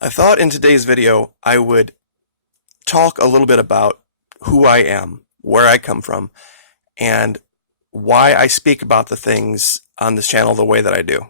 I thought in today's video I would talk a little bit about who I am, where I come from, and why I speak about the things on this channel the way that I do.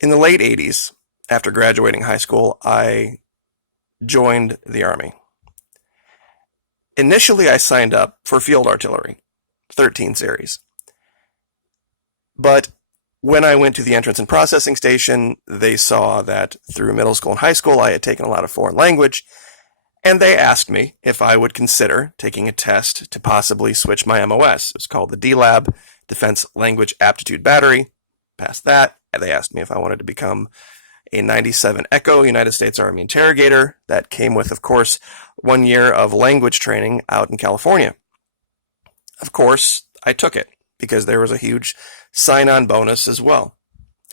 In the late 80s, after graduating high school, I joined the Army. Initially, I signed up for field artillery, 13 series. But when I went to the entrance and processing station, they saw that through middle school and high school I had taken a lot of foreign language, and they asked me if I would consider taking a test to possibly switch my MOS. It was called the DLAB, Defense Language Aptitude Battery. Passed that. They asked me if I wanted to become a 97 Echo United States Army interrogator. That came with, of course, 1 year of language training out in California. Of course, I took it because there was a huge sign-on bonus as well.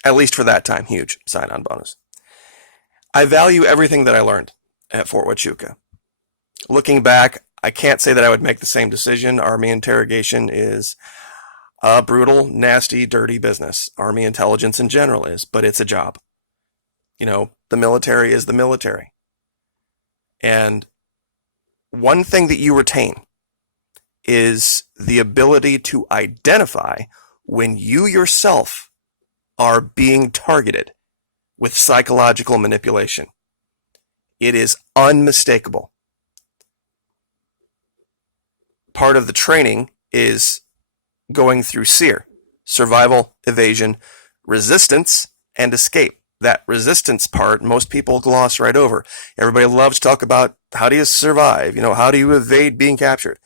At least for that time, huge sign-on bonus. I value everything that I learned at Fort Huachuca. Looking back, I can't say that I would make the same decision. Army interrogation is a brutal, nasty, dirty business. Army intelligence in general is, but it's a job. You know, the military is the military. And one thing that you retain is the ability to identify when you yourself are being targeted with psychological manipulation. It is unmistakable. Part of the training is going through SEER, survival, evasion, resistance, and escape. That resistance part, most people gloss right over. Everybody loves to talk about how do you survive, how do you evade being captured,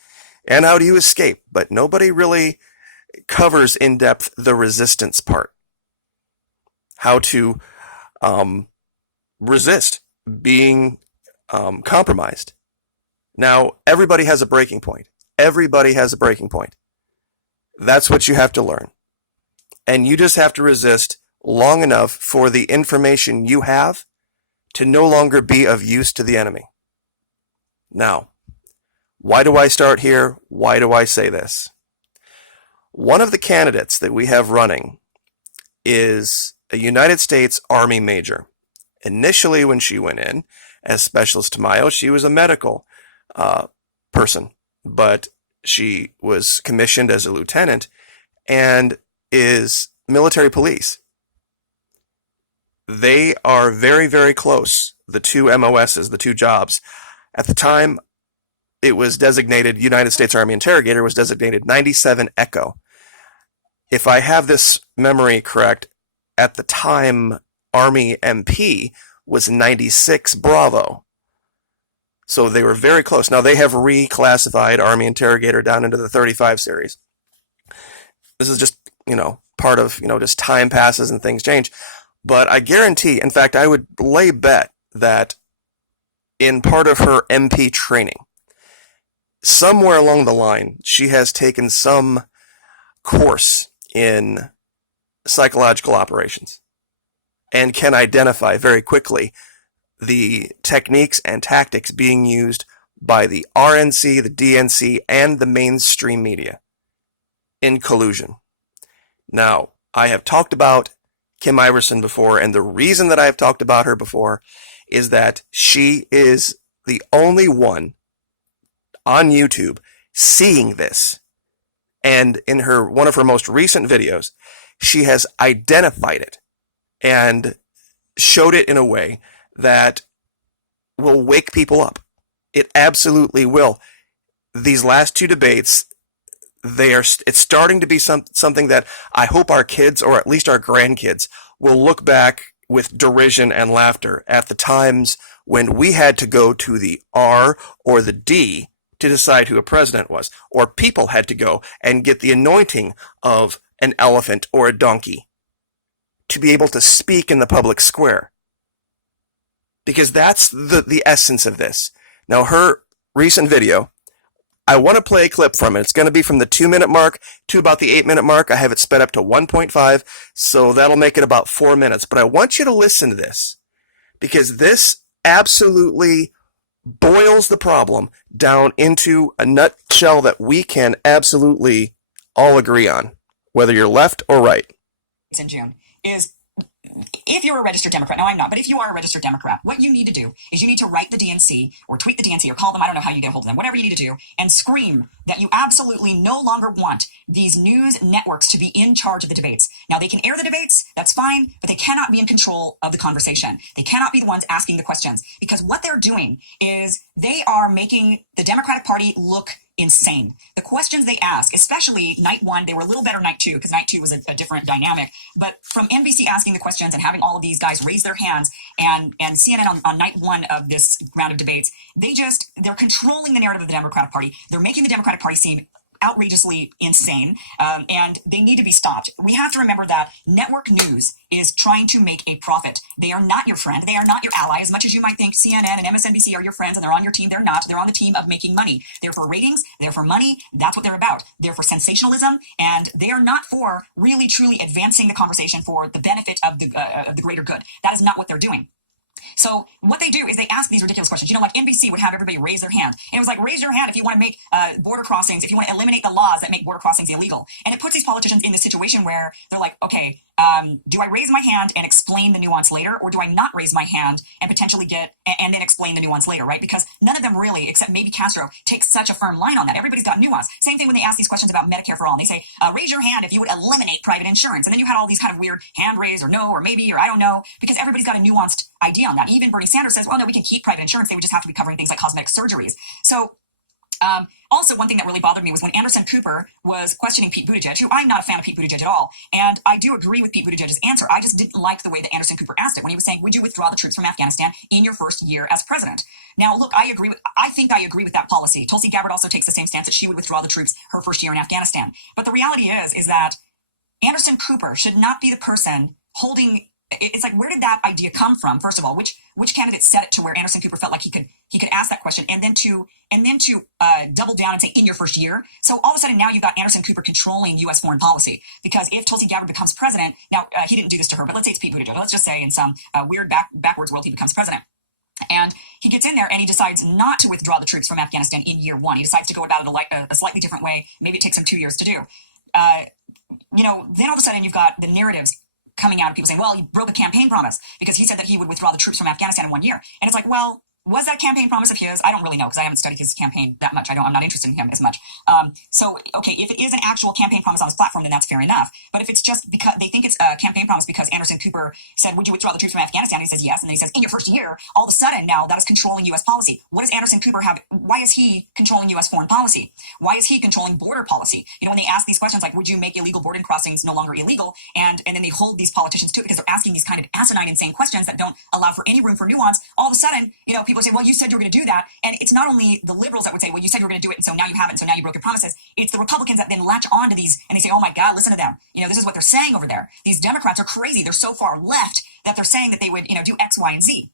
and how do you escape, but nobody really covers in depth the resistance part. How to resist being compromised. Now, everybody has a breaking point. Everybody has a breaking point. That's what you have to learn. And you just have to resist long enough for the information you have to no longer be of use to the enemy. Now, why do I start here? Why do I say this? One of the candidates that we have running is a United States Army major. Initially, when she went in as Specialist Tamayo, she was a medical person, but she was commissioned as a lieutenant and is military police. They are very, very close, the two MOSs, the two jobs. At the time, it was designated, United States Army Interrogator was designated 97 Echo. If I have this memory correct, at the time, Army MP was 96 Bravo. So they were very close. Now they have reclassified Army Interrogator down into the 35 series. This is just, part of, just time passes and things change. But I guarantee, in fact, I would lay bet that in part of her MP training, somewhere along the line, she has taken some course in psychological operations and can identify very quickly the techniques and tactics being used by the RNC, the DNC, and the mainstream media in collusion. Now, I have talked about Kim Iverson before, and the reason that I have talked about her before is that she is the only one on YouTube seeing this. And in one of her most recent videos, she has identified it and showed it in a way that will wake people up. It absolutely will. These last two debates, it's starting to be something that I hope our kids, or at least our grandkids, will look back with derision and laughter at the times when we had to go to the R or the D to decide who a president was, or people had to go and get the anointing of an elephant or a donkey to be able to speak in the public square. Because that's the essence of this. Now, her recent video, I want to play a clip from it. It's going to be from the 2-minute mark to about the 8-minute mark. I have it sped up to 1.5, so that'll make it about 4 minutes. But I want you to listen to this, because this absolutely boils the problem down into a nutshell that we can absolutely all agree on, whether you're left or right. In June is if you're a registered Democrat, now I'm not, but if you are a registered Democrat, what you need to do is you need to write the DNC or tweet the DNC or call them, I don't know how you get a hold of them, whatever you need to do, and scream that you absolutely no longer want these news networks to be in charge of the debates. Now, they can air the debates, that's fine, but they cannot be in control of the conversation. They cannot be the ones asking the questions, because what they're doing is they are making the Democratic Party look insane. The questions they ask, especially night one, they were a little better night two, because night two was a different dynamic. But from NBC asking the questions and having all of these guys raise their hands, and CNN on night one of this round of debates, they're controlling the narrative of the Democratic Party. They're making the Democratic Party seem outrageously insane, and they need to be stopped. We have to remember that network news is trying to make a profit. They are not your friend. They are not your ally. As much as you might think CNN and MSNBC are your friends and they're on your team, they're not. They're on the team of making money. They're for ratings. They're for money. That's what they're about. They're for sensationalism, and they are not for really, truly advancing the conversation for the benefit of the greater good. That is not what they're doing. So what they do is they ask these ridiculous questions. You know, like NBC would have everybody raise their hand. And it was like, raise your hand if you want to make border crossings, if you want to eliminate the laws that make border crossings illegal. And it puts these politicians in the situation where they're like, okay, do I raise my hand and explain the nuance later, or do I not raise my hand and potentially and then explain the nuance later, right? Because none of them really, except maybe Castro, takes such a firm line on that. Everybody's got nuance. Same thing when they ask these questions about Medicare for all, and they say, raise your hand if you would eliminate private insurance. And then you had all these kind of weird hand raise or no, or maybe, or I don't know, because everybody's got a nuanced idea on that. Even Bernie Sanders says, well, no, we can keep private insurance. They would just have to be covering things like cosmetic surgeries. So also, one thing that really bothered me was when Anderson Cooper was questioning Pete Buttigieg, who I'm not a fan of Pete Buttigieg at all. And I do agree with Pete Buttigieg's answer. I just didn't like the way that Anderson Cooper asked it when he was saying, would you withdraw the troops from Afghanistan in your first year as president? Now, look, I think I agree with that policy. Tulsi Gabbard also takes the same stance that she would withdraw the troops her first year in Afghanistan. But the reality is that Anderson Cooper should not be the person holding. It's like, where did that idea come from? First of all, which candidate said it to where Anderson Cooper felt like he could ask that question, and then to double down and say in your first year. So all of a sudden now you've got Anderson Cooper controlling U.S. foreign policy, because if Tulsi Gabbard becomes president, now he didn't do this to her, but let's say it's Pete Buttigieg. Let's just say in some weird backwards world he becomes president. And he gets in there and he decides not to withdraw the troops from Afghanistan in year one. He decides to go about it a slightly different way. Maybe it takes him 2 years to do. Then all of a sudden you've got the narratives coming out of people saying, well, he broke a campaign promise because he said that he would withdraw the troops from Afghanistan in 1 year. And it's like, well, was that campaign promise of his? I don't really know, because I haven't studied his campaign that much. I'm not interested in him as much. So, okay, if it is an actual campaign promise on his platform, then that's fair enough. But if it's just because they think it's a campaign promise because Anderson Cooper said, would you withdraw the troops from Afghanistan? And he says yes. And then he says, in your first year, all of a sudden now that is controlling U.S. policy. What does Anderson Cooper have? Why is he controlling U.S. foreign policy? Why is he controlling border policy? You know, when they ask these questions like, would you make illegal border crossings no longer illegal? And then they hold these politicians to it because they're asking these kind of asinine, insane questions that don't allow for any room for nuance. All of a sudden, you know, people say, well, you said you were going to do that. And it's not only the liberals that would say, well, you said you were going to do it, and so now you haven't, so now you broke your promises. It's the Republicans that then latch on to these and they say, oh my God, listen to them. You know, this is what they're saying over there. These Democrats are crazy. They're so far left that they're saying that they would, you know, do X, Y, and Z.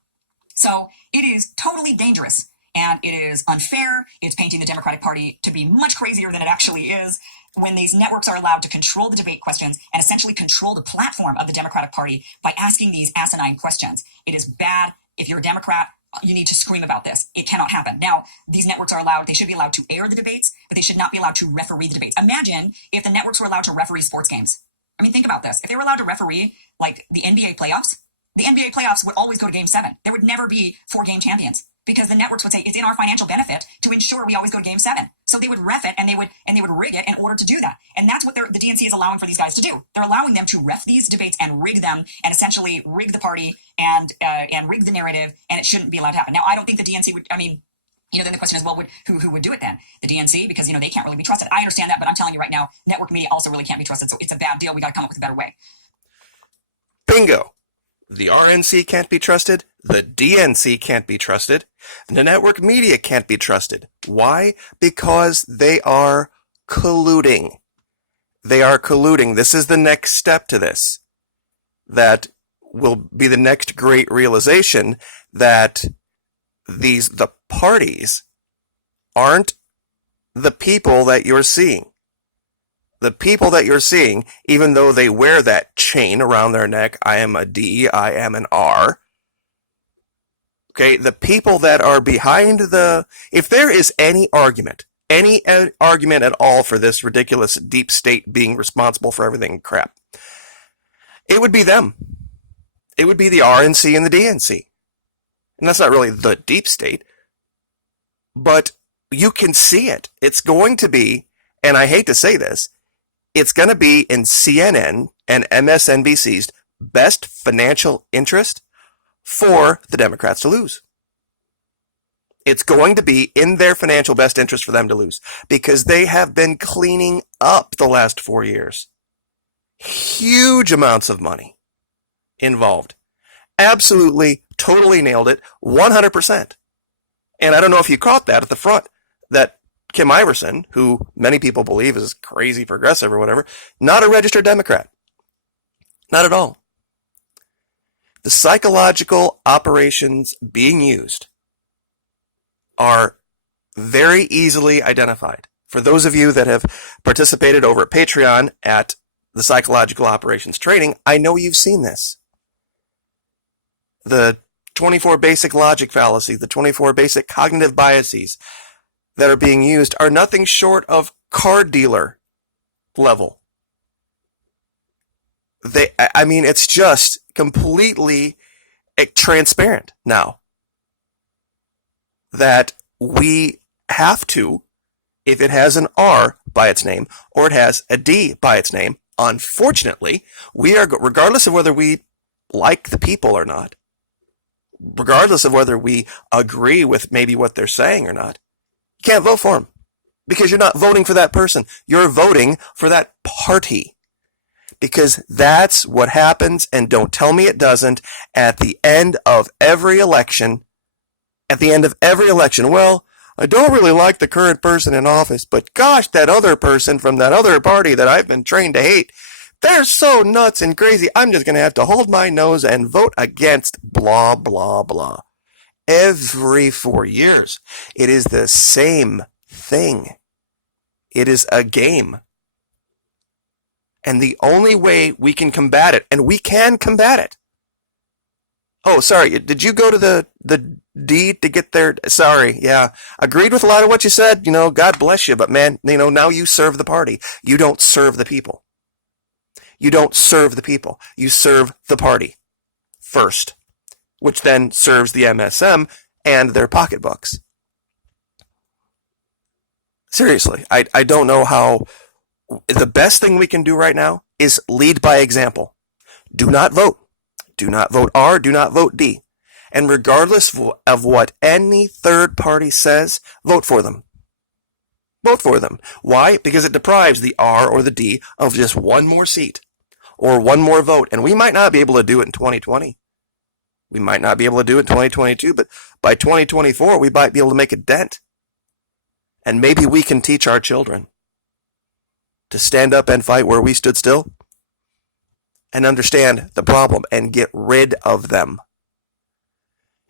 So it is totally dangerous, and it is unfair. It's painting the Democratic Party to be much crazier than it actually is when these networks are allowed to control the debate questions and essentially control the platform of the Democratic Party by asking these asinine questions. It is bad. If you're a Democrat, you need to scream about this. It cannot happen. Now, these networks are allowed, they should be allowed to air the debates, but they should not be allowed to referee the debates. Imagine if the networks were allowed to referee sports games. I mean, think about this. If they were allowed to referee, like the NBA playoffs would always go to game 7. There would never be 4-game champions, because the networks would say it's in our financial benefit to ensure we always go to game 7. So they would ref it and they would rig it in order to do that. And that's what the DNC is allowing for these guys to do. They're allowing them to ref these debates and rig them, and essentially rig the party and rig the narrative, and it shouldn't be allowed to happen. Now, I don't think the DNC would, I mean, you know, then the question is, well, who would do it then? The DNC, because, you know, they can't really be trusted. I understand that, but I'm telling you right now, network media also really can't be trusted. So it's a bad deal. We got to come up with a better way. Bingo. The RNC can't be trusted. The DNC can't be trusted. The network media can't be trusted. Why? Because they are colluding. They are colluding. This is the next step to this. That will be the next great realization, that the parties aren't the people that you're seeing. The people that you're seeing, even though they wear that chain around their neck, I am a D, I am an R. Okay, the people that are behind if there is any argument at all for this ridiculous deep state being responsible for everything crap, it would be them. It would be the RNC and the DNC. And that's not really the deep state, but you can see it. It's going to be, and I hate to say this, it's going to be in CNN and MSNBC's best financial interest for the Democrats to lose. It's going to be in their financial best interest for them to lose because they have been cleaning up the last 4 years. Huge amounts of money involved. Absolutely, totally nailed it, 100%. And I don't know if you caught that at the front, that Kim Iverson, who many people believe is crazy progressive or whatever, not a registered Democrat. Not at all. The psychological operations being used are very easily identified. For those of you that have participated over at Patreon at the psychological operations training, I know you've seen this. The 24 basic logic fallacy, the 24 basic cognitive biases that are being used are nothing short of card dealer level. It's just completely transparent now that we have to, if it has an R by its name or it has a D by its name, unfortunately, we are, regardless of whether we like the people or not, regardless of whether we agree with maybe what they're saying or not, you can't vote for them because you're not voting for that person. You're voting for that party because that's what happens. And don't tell me it doesn't at the end of every election. At the end of every election, well, I don't really like the current person in office, but gosh, that other person from that other party that I've been trained to hate, they're so nuts and crazy. I'm just going to have to hold my nose and vote against blah, blah, blah. Every 4 years, it is the same thing. It is a game. And the only way we can combat it, and we can combat it. Oh, sorry, did you go to the D to get there? Sorry, yeah. Agreed with a lot of what you said. God bless you, but man, now you serve the party. You don't serve the people. You don't serve the people. You serve the party first, which then serves the MSM and their pocketbooks. Seriously, I don't know how. The best thing we can do right now is lead by example. Do not vote. Do not vote R. Do not vote D. And regardless of what any third party says, vote for them. Vote for them. Why? Because it deprives the R or the D of just one more seat or one more vote. And we might not be able to do it in 2020. We might not be able to do it in 2022, but by 2024, we might be able to make a dent. And maybe we can teach our children to stand up and fight where we stood still and understand the problem and get rid of them.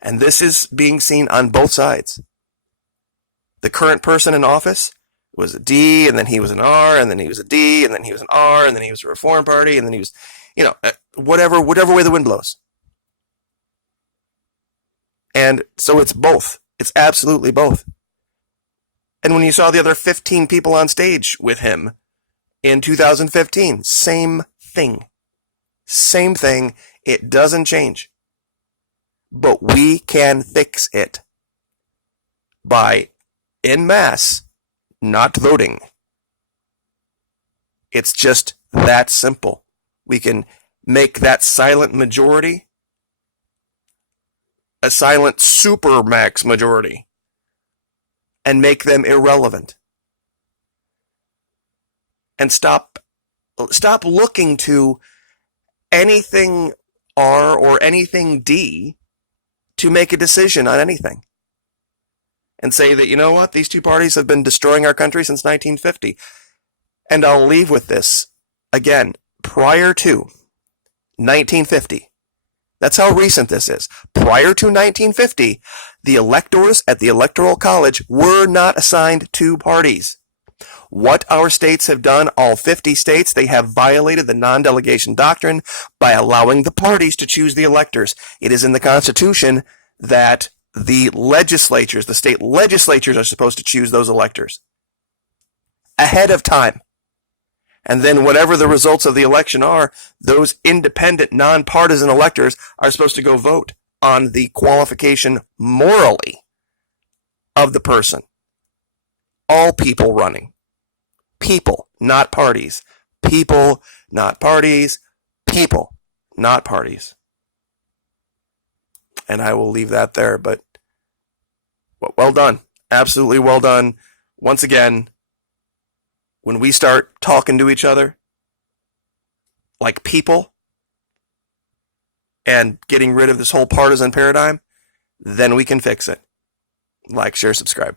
And this is being seen on both sides. The current person in office was a D, and then he was an R, and then he was a D, and then he was an R, and then he was a Reform Party, and then he was, whatever way the wind blows. And so it's both. It's absolutely both. And when you saw the other 15 people on stage with him in 2015, same thing. Same thing. It doesn't change. But we can fix it by, en masse, not voting. It's just that simple. We can make that silent majority a silent supermax majority and make them irrelevant. And stop looking to anything R or anything D to make a decision on anything. And say that, you know what, these two parties have been destroying our country since 1950. And I'll leave with this. Again, prior to 1950, that's how recent this is. Prior to 1950, the electors at the Electoral College were not assigned to parties. What our states have done, all 50 states, they have violated the non-delegation doctrine by allowing the parties to choose the electors. It is in the Constitution that the legislatures, the state legislatures, are supposed to choose those electors ahead of time. And then whatever the results of the election are, those independent, nonpartisan electors are supposed to go vote on the qualification morally of the person. All people running. People, not parties. People, not parties. People, not parties. And I will leave that there, but well done. Absolutely well done. Once again, when we start talking to each other like people and getting rid of this whole partisan paradigm, then we can fix it. Like, share, subscribe.